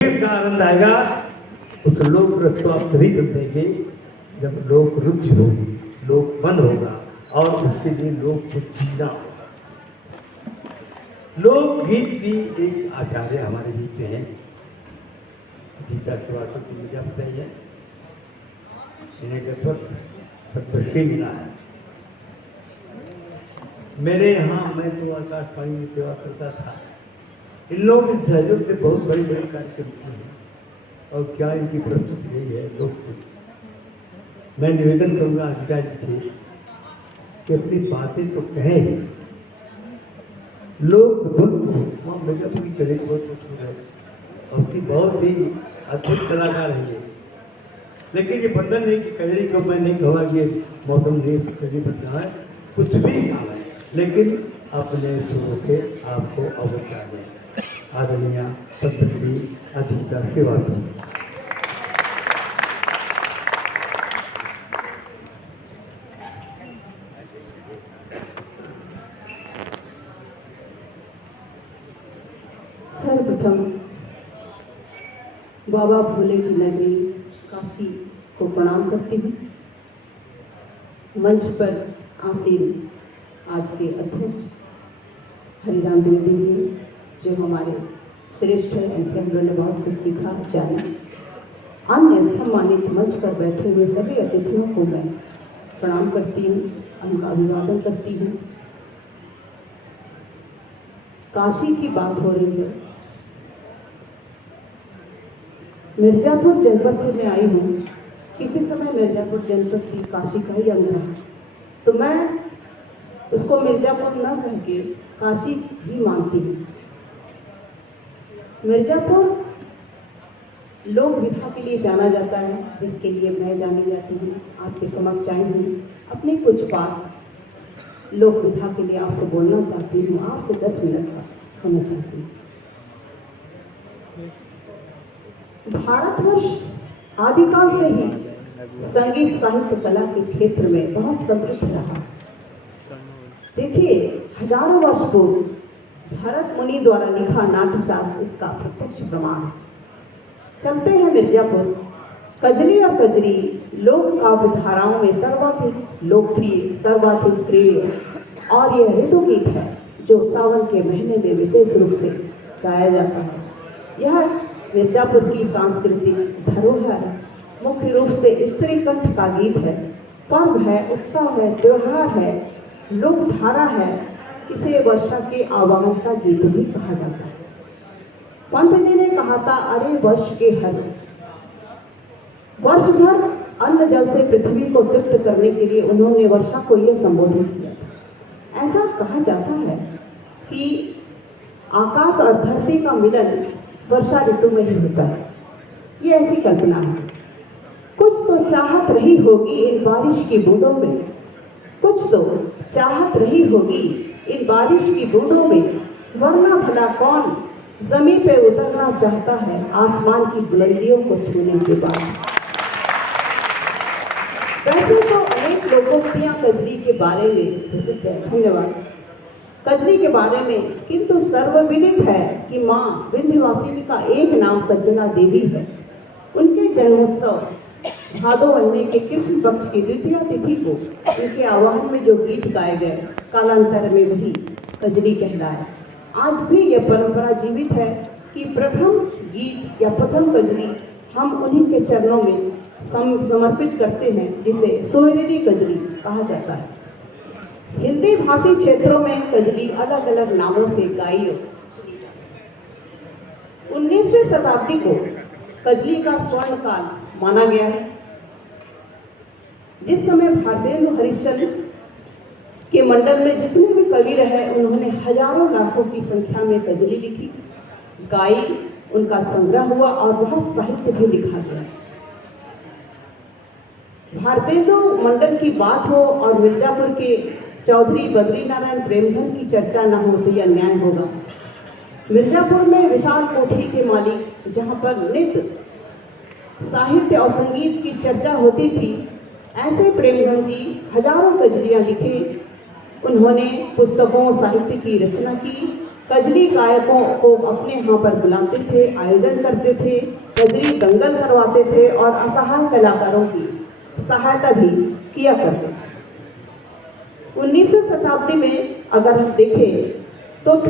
का आनंद आएगा उस लोक रस को आप तभी समझेंगे जब लोक रुचि होगी, लोक मन होगा और उसके लिए लोक को जीना होगा। लोकगीत की एक आचार्य हमारे बीच में है, गीता श्रीवास्तव की, मुझे बताई है, इन्हें पद्मश्री मिला है। मेरे यहाँ मैं तो आकाशवाणी में सेवा करता था, इन लोगों के सहयोग से बहुत बड़ी बड़ी कार्यक्रम किए हैं और क्या इनकी प्रस्तुति रही है लोग को। मैं निवेदन करूँगा अधिकारी से कि अपनी बातें तो कहें ही, लोग धुन को मिर्जापुर की कलेक्ट बहुत मशहूर है और उसकी बहुत ही अद्भुत कलाकार है ये, लेकिन ये बंधन नहीं कि कजरी को मैं नहीं कहूँगा कि मौसम नहीं कजरी बदला है, कुछ भी काम है, लेकिन अपने सुरों से आपको अवगत करा दें। आदरणीय पद्मश्री अजीता श्रीवास्तव। सर्वप्रथम बाबा भोले की नगरी काशी को प्रणाम करती हूँ। मंच पर आसीन आज के अध्यक्ष हरिराम द्विवेदी जी, जो हमारे श्रेष्ठ हैं, इनसे हम लोगों ने बहुत कुछ सीखा जाना। अन्य सम्मानित मंच पर बैठे हुए सभी अतिथियों को मैं प्रणाम करती हूँ, उनका अभिवादन करती हूँ। काशी की बात हो रही है, मिर्जापुर जनपद से मैं आई हूँ। किसी समय मिर्जापुर जनपद भी काशी का ही अंग रहा, तो मैं उसको मिर्जापुर न कह के काशी ही मानती हूँ। मिर्जापुर लोक विधा के लिए जाना जाता है, जिसके लिए मैं जानी जाती हूँ। आपके समक्ष आई हूँ, अपनी कुछ बात लोक विधा के लिए आपसे बोलना चाहती हूँ। आपसे 10 मिनट का समय चाहती हूँ। भारतवर्ष आदिकाल से ही संगीत साहित्य कला के क्षेत्र में बहुत समृद्ध रहा। देखिए, हजारों वर्ष पूर्व भरत मुनि द्वारा लिखा नाट्यशास्त्र इसका प्रत्यक्ष प्रमाण है। चलते हैं मिर्जापुर। कजरी और कजरी लोक काव्य धाराओं में सर्वाधिक लोकप्रिय, सर्वाधिक प्रिय और यह ऋतु गीत है जो सावन के महीने में विशेष रूप से गाया जाता है। यह मिर्जापुर की सांस्कृतिक धरोहर है। मुख्य रूप से स्त्री कंठ का गीत है, पर्व है, उत्सव है, त्योहार है, लोकधारा है। इसे वर्षा के आवाहन का गीत भी कहा जाता है। पंत जी ने कहा था, अरे वर्ष के हर्ष, वर्ष भर अन्न जल से पृथ्वी को तृप्त करने के लिए उन्होंने वर्षा को यह संबोधित किया था। ऐसा कहा जाता है कि आकाश और धरती का मिलन वर्षा ऋतु में ही होता है। ये ऐसी कल्पना है। कुछ तो चाहत रही होगी इन बारिश की बूंदों में, कुछ तो चाहत रही होगी इन बारिश की बूंदों में, वरना भला कौन जमीन पे उतरना चाहता है आसमान की बुलंदियों को छूने के बाद। वैसे तो अनेक लोकोक्तियां कजरी के बारे में प्रसिद्ध है, धन्यवाद, कजरी के बारे में, किंतु सर्वविदित है कि माँ विंध्यवासिनी का एक नाम कज्जला देवी है। उनके जन्मोत्सव भादो महीने के कृष्ण पक्ष की द्वितीय तिथि को उनके आवाहन में जो गीत गाए गए, कालांतर में वही कजरी कहलाए। आज भी यह परंपरा जीवित है कि प्रथम गीत या प्रथम कजरी हम उन्हीं के चरणों में समर्पित करते हैं, जिसे सोहरेरी कजरी कहा जाता है। हिंदी भाषी क्षेत्रों में कजरी अलग अलग नामों से गाई और सुनी जाती है। 19वीं शताब्दी को कजरी का स्वर्ण काल माना गया है, जिस समय भारतेंदु हरिश्चंद्र के मंडल में जितने भी कवि रहे, उन्होंने हजारों लाखों की संख्या में कजरी लिखी, गाई, उनका संग्रह हुआ और बहुत साहित्य भी लिखा गया। भारतेंदु मंडल की बात हो और मिर्जापुर के चौधरी बद्रीनारायण प्रेमधन की चर्चा न हो तो यह न्याय होगा। मिर्जापुर में विशाल कोठी के मालिक, जहाँ पर नृत्य, साहित्य और संगीत की चर्चा होती थी, ऐसे प्रेमधन जी हजारों कजरियाँ लिखे। उन्होंने पुस्तकों, साहित्य की रचना की, कजरी गायकों को अपने यहाँ पर बुलाते थे, आयोजन करते थे, कजरी दंगल करवाते थे और असहाय कलाकारों की सहायता भी किया करते थे। 19वीं शताब्दी में अगर हम देखें तो